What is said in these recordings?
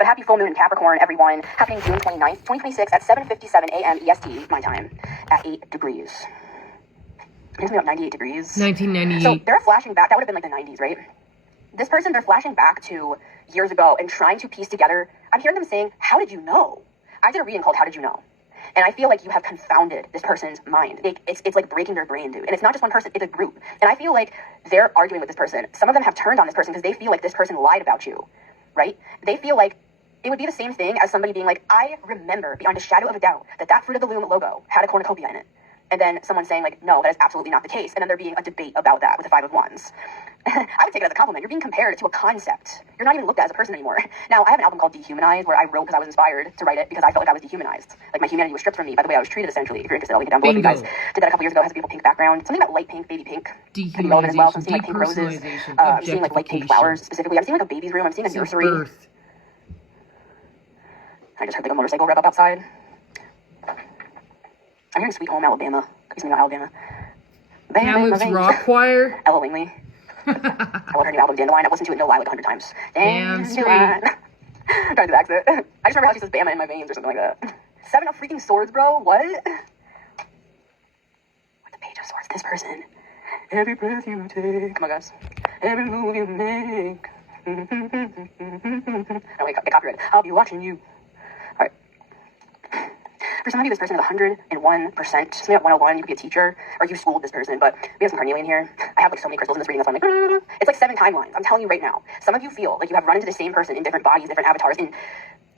But happy full moon in Capricorn, everyone. Happening June 29th, 2026 at 7:57 a.m. EST, my time, at 8 degrees. It's about 98 degrees. 1998. So they're flashing back. That would have been like the 90s, right? This person, they're flashing back to years ago and trying to piece together. I'm hearing them saying, how did you know? I did a reading called How Did You Know? And I feel like you have confounded this person's mind. It's like breaking their brain, dude. And it's not just one person, it's a group. And I feel like they're arguing with this person. Some of them have turned on this person because they feel like this person lied about you, right? They feel like it would be the same thing as somebody being like, I remember beyond a shadow of a doubt that Fruit of the Loom logo had a cornucopia in it. And then someone saying like, no, that is absolutely not the case. And then there being a debate about that with the Five of Wands. I would take it as a compliment. You're being compared to a concept. You're not even looked at as a person anymore. Now, I have an album called Dehumanized where I wrote because I was inspired to write it because I felt like I was dehumanized. Like my humanity was stripped from me by the way I was treated, essentially. If you're interested, I'll link it down below. You guys did that a couple years ago. It has a beautiful pink background. Something about light pink, baby pink. Could be relevant as well. So I'm seeing like pink roses. I'm seeing like light pink flowers specifically. I'm seeing like a baby's room. I'm seeing a nursery. I just heard like a motorcycle rev up outside. I'm hearing Sweet Home Alabama. Could be something about Alabama. Kamloops Rock Choir. Ella Langley. I love her new album, Dandelion. I've listened to it no lie like 100 times. Damn straight. Trying to do the accent. I just remember how she says Bama in my veins or something like that. Seven of freaking swords, bro. What? With the Page of Swords, this person. Every breath you take. Come on, guys. Every move you make. Oh, wait, get copyrighted. I'll be watching you. All right. For some of you, this person is 101%. Something at 101, you could be a teacher, or you schooled this person, but we have some carnelian here. I have like so many crystals in this reading, that's why I'm like, it's like 7 timelines. I'm telling you right now. Some of you feel like you have run into the same person in different bodies, different avatars, and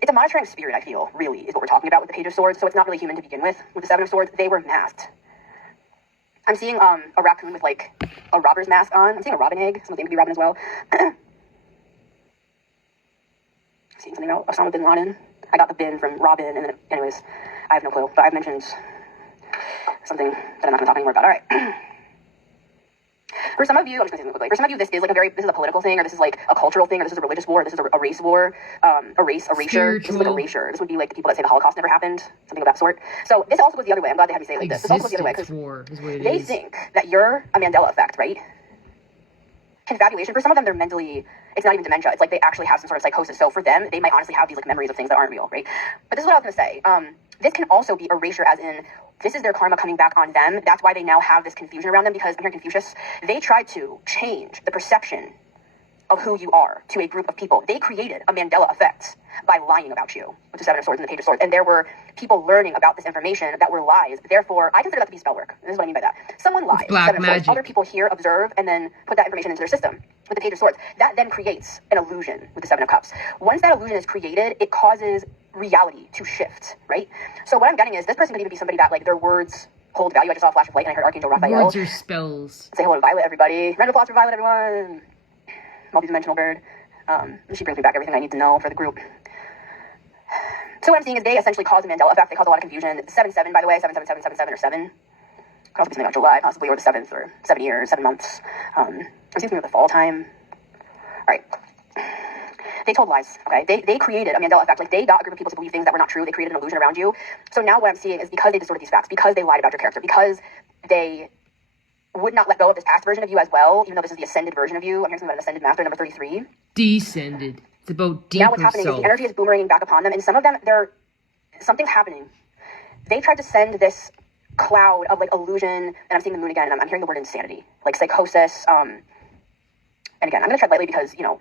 it's a monitoring spirit, I feel, really, is what we're talking about with the Page of Swords, so it's not really human to begin with. With the Seven of Swords, they were masked. I'm seeing a raccoon with like a robber's mask on. I'm seeing a robin egg. Some of them could be robin as well. Seeing something about Osama bin Laden. I got the bin from Robin, and then, anyways, I have no clue, but I've mentioned something that I'm not going to talk anymore about. All right. For some of you, I'm just going to say something quickly. For some of you, this is a political thing, or this is like a cultural thing, or this is a religious war, or this is a race war, erasure. Spiritual. This is like erasure. This would be like the people that say the Holocaust never happened, something of that sort. So this also goes the other way. I'm glad they had me say it like this. This also goes the other way, because they think that you're a Mandela effect, right? Confabulation, for some of them, they're mentally, it's not even dementia, it's like they actually have some sort of psychosis. So for them, they might honestly have these like memories of things that aren't real, right? But this is what I was going to say. This can also be erasure, as in this is their karma coming back on them. That's why they now have this confusion around them, because I'm hearing Confucius, they tried to change the perception of who you are to a group of people. They created a Mandela effect by lying about you with the Seven of Swords and the Page of Swords. And there were people learning about this information that were lies. Therefore, I consider that to be spell work. This is what I mean by that. Someone lies. Black magic. Other people hear, observe, and then put that information into their system with the Page of Swords. That then creates an illusion with the Seven of Cups. Once that illusion is created, it causes reality to shift, right? So what I'm getting is this person could even be somebody that like their words hold value. I just saw a flash of light and I heard Archangel Raphael. Words are spells. Say hello to Violet, everybody. Round of applause for Violet, everyone. Multi-dimensional bird. She brings me back everything I need to know for the group. So what I'm seeing is they essentially cause a Mandela effect. They cause a lot of confusion. 7-7, by the way, 7-7-7-7-7 or 7. Could also be something about July, possibly, or the 7th, or 7 years, 7 months. I'm seeing something with the fall time. All right. They told lies, okay? They created a Mandela effect. Like, they got a group of people to believe things that were not true. They created an illusion around you. So now what I'm seeing is because they distorted these facts, because they lied about your character, because they would not let go of this past version of you as well, even though this is the ascended version of you. I'm hearing something about an ascended master, number 33. Descended. It's about deeper. Now what's happening is the energy is boomeranging back upon them, and some of them, something's happening. They tried to send this cloud of like illusion, and I'm seeing the moon again, and I'm hearing the word insanity, like psychosis. And again, I'm going to tread lightly because, you know,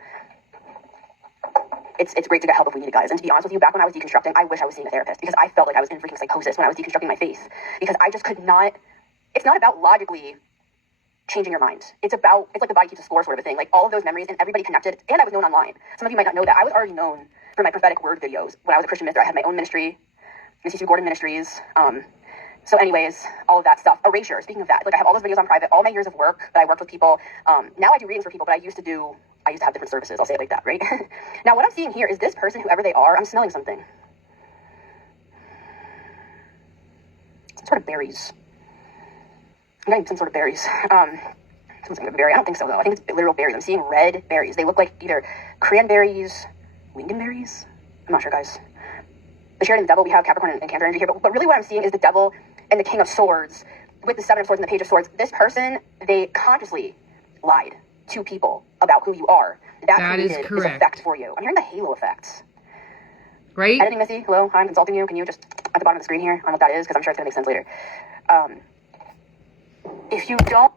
it's great to get help if we need it, guys. And to be honest with you, back when I was deconstructing, I wish I was seeing a therapist, because I felt like I was in freaking psychosis when I was deconstructing my faith, because I just could not. It's not about logically changing your mind. It's like the body keeps a score sort of a thing. Like all of those memories and everybody connected. And I was known online. Some of you might not know that. I was already known for my prophetic word videos. When I was a Christian minister, I had my own ministry, Missy Gordon Ministries. So anyways, all of that stuff. Erasure, speaking of that, like I have all those videos on private, all my years of work that I worked with people. Now I do readings for people, but I used to have different services. I'll say it like that, right? Now what I'm seeing here is this person, whoever they are, I'm smelling something. Some sort of berries. I'm getting some sort of berries. Something of a berry. I don't think so, though. I think it's literal berries. I'm seeing red berries. They look like either cranberries, lingonberries. I'm not sure, guys. The Sheridan Devil, we have Capricorn and Cancer energy here, but really what I'm seeing is the Devil and the King of Swords with the Seven of Swords and the Page of Swords. This person, they consciously lied to people about who you are. That is created correct. this effect for you. I'm hearing the halo effect. right? Editing Missy, hello, hi, I'm consulting you. Can you just, at the bottom of the screen here, on what that is, because I'm sure it's going to make sense later. If you don't